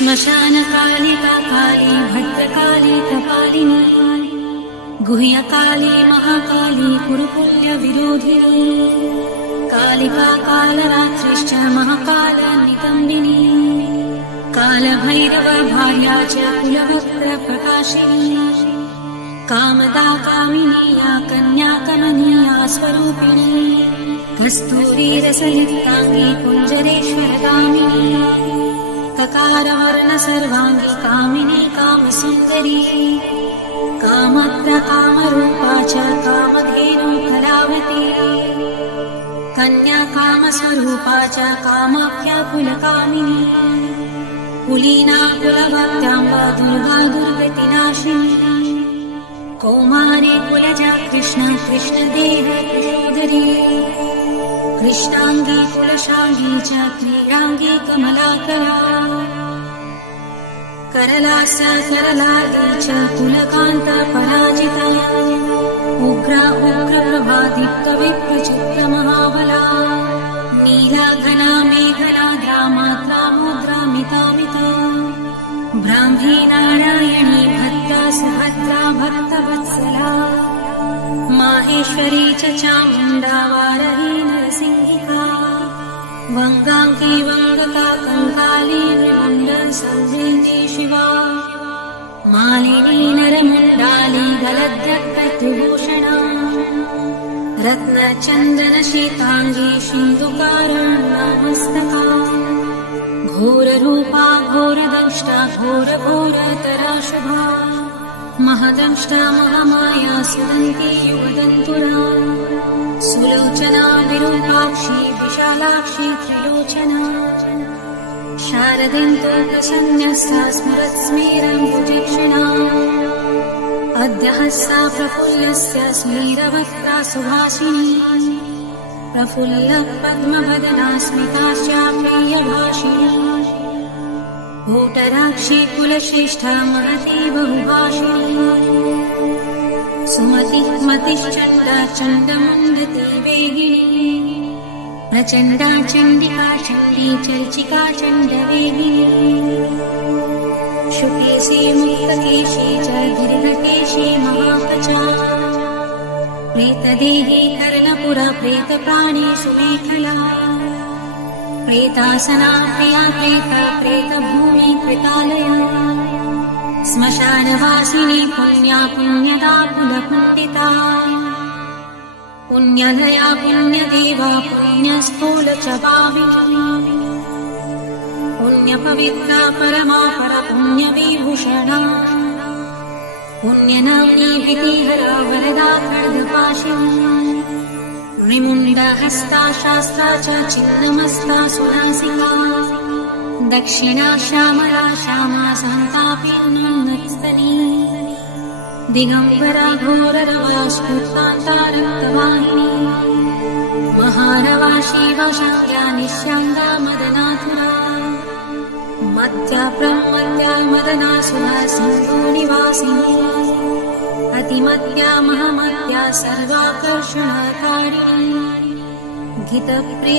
श्मशानकालिका काली भद्रकाली कपालिनी गुह्यकाली महाकाली कुरुपुल्यविरोधिनी कालिका कालरात्रिश्च महाकालनिकम्बिनी कालभैरव भार्या च कुलवक्त्रप्रकाशिनी कामदा कामिनी या कन्या कमनीया स्वरूपिणी कस्तूरीरसयुक्ताङ्गी कुञ्जरेश्वरगामिनी ककारवर्ण सर्वाङ्गी कामिनी कामसुन्दरी कामप्रकामरूपा च कामधेनु कलावती कन्या कामस्वरूपा च कामाख्या कुलकामिनी कुलीना कुलवत्याम्बा दुर्गा दुर्गतिनाशिनी कौमारी कुलजा कृष्ण कृष्णदेह प्रचोदरी कृष्णांगी कुलशांगी च क्रीडांगी कमलाकला करलास करलार्दी च कुलकांत पराजिता उग्रा उग्रप्रभादीप्त विप्रचित्त महाबला नीला घना मेघना द्रामात्रा मुद्रा मितामिता ब्राह्मी नारायणी भद्रा सुभद्रा भक्तवत्सला माहेश्वरी च चामुण्डा वारही नरसिंहिका वङ्गाङ्गी वङ्गका कङ्काली विमण्डल संवेदी शिवा मालिनी नरमुण्डाली गलद्यत्कत्रिभूषणा रत्नचन्दन शीताङ्गी सिन्धुकारुण्यमस्तका घोररूपा घोरदंष्टा घोरघोरतरा शुभा महदंष्टा महामाया सुदन्ती युगदन्तुरा सुलोचना विरूपाक्षी विशालाक्षी त्रिलोचना शारदेन्दु प्रसन्न्यस्ता स्मरत्स्मेरम्बुजीक्षणा अद्यहस्ता प्रफुल्लस्य स्मेरवक्ता सुभाषिणी प्रफुल्ल पद्मवदना स्मितास्या प्रियभाषिणी भूटराक्षी कुलश्रेष्ठा महती बहुभाषिणी सुमति मतिश्चण्डा चण्डमुण्डती वेगिनी प्रचण्डा चण्डिका चण्डी चर्चिका चण्डवेगिनी शुकेशी मुक्तकेशी च गिरिधकेशी महापचा प्रेतदेही कर्णपुरा प्रेतप्राणेषु मेखला प्रेतासना प्रिया प्रेता प्रेतभूमि कृतालया श्मशानवासिनी पुण्या पुण्यदा कुलपुण्डिता पुण्यलया पुण्यदेवा पुण्यस्थूल च भाविनी पुण्यपवित्रा परमा परपुण्यविभूषणा पुण्यनाम्नी विधिहरा वरदा खड्गपाशिनी विमुण्डहस्ता शास्त्रा च छिन्नमस्ता सुनासिका दक्षिणा श्यामला श्यामा सन्तापिन्नस्तनी दिगम्बरा घोररवा स्फुर्तान्ता रक्तवाहिनी महारवा शिवशाङ्ग्या निश्याङ्गा मदनाथुरा मत्या प्रमत्या मदनासुरा सिन्धुनिवासिनी अतिमत्या महामत्या सर्वाकर्षणकारिणी गीतप्रिया।